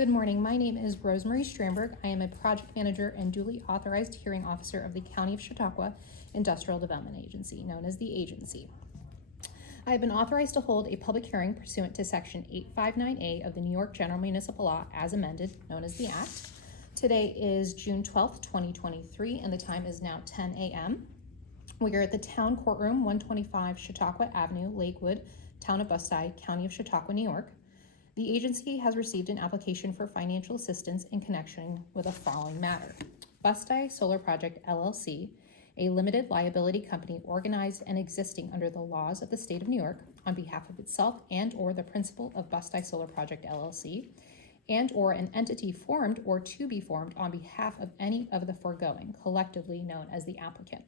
Good morning. My name is Rosemary Stramberg. I am a project manager and duly authorized hearing officer of the County of Chautauqua Industrial Development Agency, known as the agency. I have been authorized to hold a public hearing pursuant to Section 859A of the New York General Municipal Law as amended, known as the Act. Today is June 12th, 2023, and the time is now 10 a.m. We are at the Town Courtroom, 125 Chautauqua Avenue, Lakewood, Town of Busti, County of Chautauqua, New York. The agency has received an application for financial assistance in connection with the following matter. Busti Solar Project, LLC, a limited liability company organized and existing under the laws of the state of New York on behalf of itself and or the principal of Busti Solar Project, LLC, and or an entity formed or to be formed on behalf of any of the foregoing, collectively known as the applicant.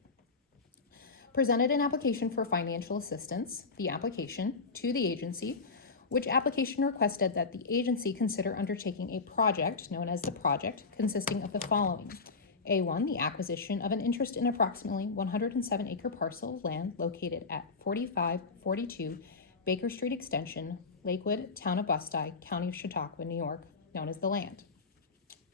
Presented an application for financial assistance, the application, to the agency, which application requested that the agency consider undertaking a project, known as the project, consisting of the following. A1, the acquisition of an interest in approximately 107-acre parcel of land located at 4542 Baker Street Extension, Lakewood, Town of Busti, County of Chautauqua, New York, known as the land.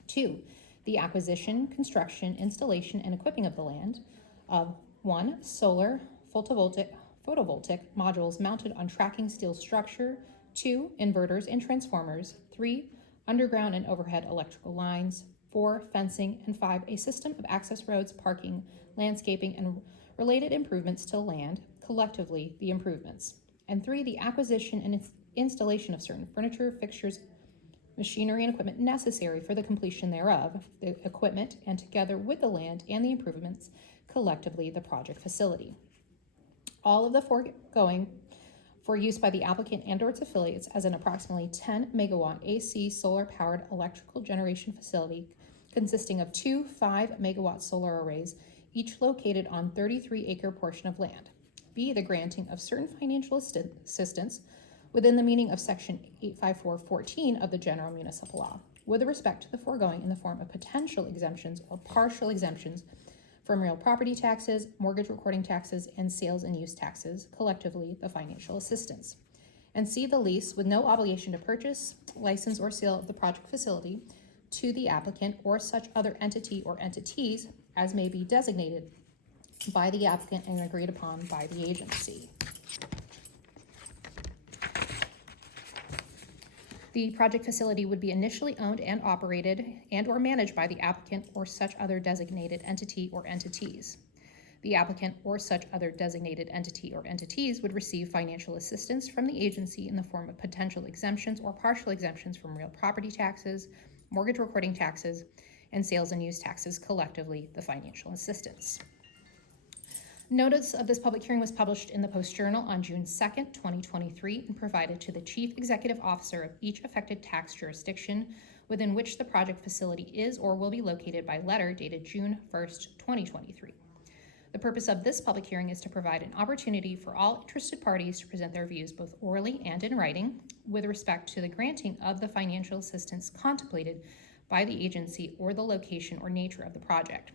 2, the acquisition, construction, installation, and equipping of the land of 1, solar photovoltaic modules mounted on tracking steel structure, 2, inverters and transformers, 3, underground and overhead electrical lines, 4, fencing, and 5, a system of access roads, parking, landscaping, and related improvements to land, collectively the improvements, and 3, the acquisition and installation of certain furniture, fixtures, machinery, and equipment necessary for the completion thereof, the equipment, and together with the land and the improvements, collectively the project facility. All of the foregoing for use by the applicant and or its affiliates as an approximately 10 megawatt AC solar powered electrical generation facility consisting of 2 5 megawatt solar arrays, each located on 33-acre portion of land. B, the granting of certain financial assistance within the meaning of Section 854.14 of the General Municipal Law, with respect to the foregoing in the form of potential exemptions or partial exemptions from real property taxes, mortgage recording taxes, and sales and use taxes, collectively the financial assistance. And C, the lease with no obligation to purchase, license, or sale of the project facility to the applicant or such other entity or entities as may be designated by the applicant and agreed upon by the agency. The project facility would be initially owned and operated and or managed by the applicant or such other designated entity or entities. The applicant or such other designated entity or entities would receive financial assistance from the agency in the form of potential exemptions or partial exemptions from real property taxes, mortgage recording taxes, and sales and use taxes, collectively the financial assistance. Notice of this public hearing was published in the Post Journal on June 2nd, 2023, and provided to the Chief Executive Officer of each affected tax jurisdiction within which the project facility is or will be located by letter dated June 1st, 2023. The purpose of this public hearing is to provide an opportunity for all interested parties to present their views both orally and in writing with respect to the granting of the financial assistance contemplated by the agency or the location or nature of the project.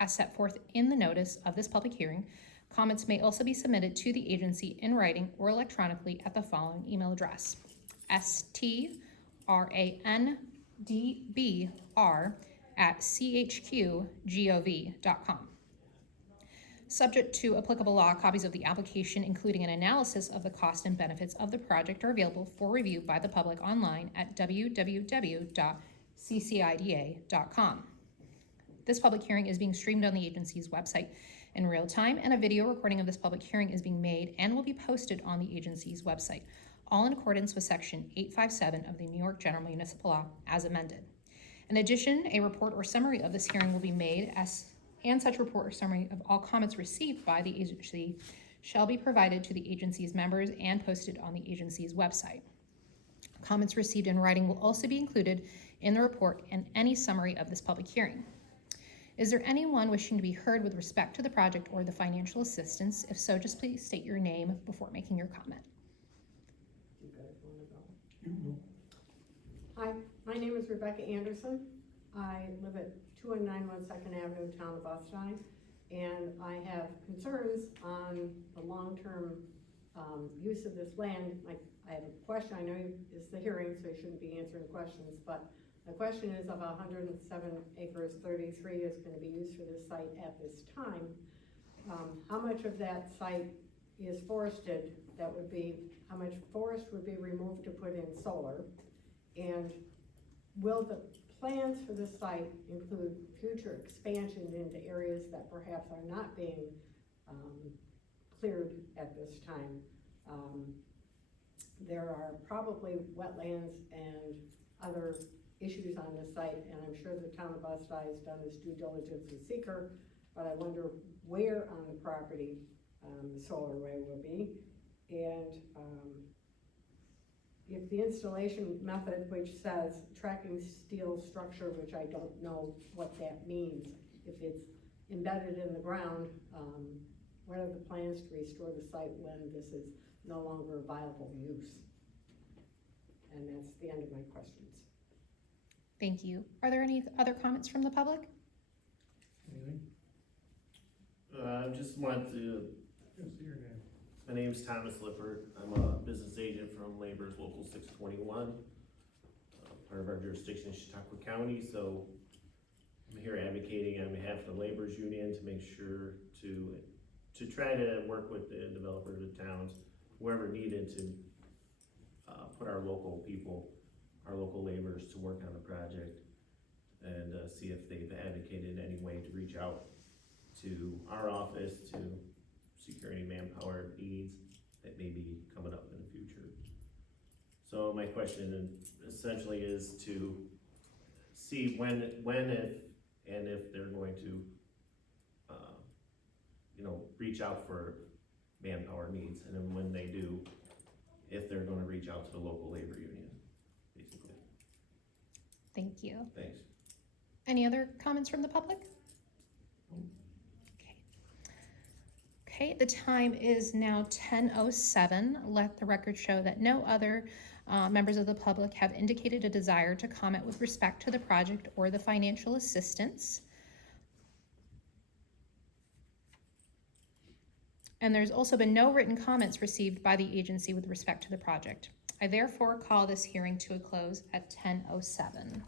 As set forth in the notice of this public hearing, comments may also be submitted to the agency in writing or electronically at the following email address: strandbr@chqgov.com. Subject to applicable law, copies of the application, including an analysis of the cost and benefits of the project, are available for review by the public online at www.ccida.com. This public hearing is being streamed on the agency's website in real time, and a video recording of this public hearing is being made and will be posted on the agency's website, all in accordance with Section 857 of the New York General Municipal Law as amended. In addition, a report or summary of this hearing will be made, and such report or summary of all comments received by the agency shall be provided to the agency's members and posted on the agency's website. Comments received in writing will also be included in the report and any summary of this public hearing. Is there anyone wishing to be heard with respect to the project or the financial assistance? If so, just please state your name before making your comment. You guys want to go? Hi, my name is Rebecca Anderson. I live at 2191 Second Avenue, Town of Busti, and I have concerns on the long-term use of this land. I have a question. I know it's the hearing, so you shouldn't be answering questions, but The question is, of 107 acres, 33 is going to be used for this site at this time. How much of that site is forested? That would be, how much forest would be removed to put in solar? And will the plans for this site include future expansion into areas that perhaps are not being cleared at this time? There are probably wetlands and other issues on this site, and I'm sure the town of Busti has done its due diligence with seeker, but I wonder where on the property the solar array will be. And if the installation method, which says tracking steel structure, which I don't know what that means, if it's embedded in the ground, what are the plans to restore the site when this is no longer a viable use? And that's the end of my questions. Thank you. Are there any other comments from the public? Anything? I just wanted to, Yes, your name. my name's Thomas Lippert. I'm a business agent from Labor's Local 621, part of our jurisdiction is Chautauqua County, so I'm here advocating on behalf of the Labor's Union to make sure to try to work with the developer, the towns, whoever needed to put our local people, our local laborers to work on the project and see if they've advocated in any way to reach out to our office to secure any manpower needs that may be coming up in the future. So my question essentially is to see when, if they're going to, reach out for manpower needs, and then when they do, if they're gonna reach out to the local labor union, basically. Thank you. Thanks. Any other comments from the public? Okay. Okay, the time is now 10:07. Let the record show that no other members of the public have indicated a desire to comment with respect to the project or the financial assistance. And there's also been no written comments received by the agency with respect to the project. I therefore call this hearing to a close at 10:07.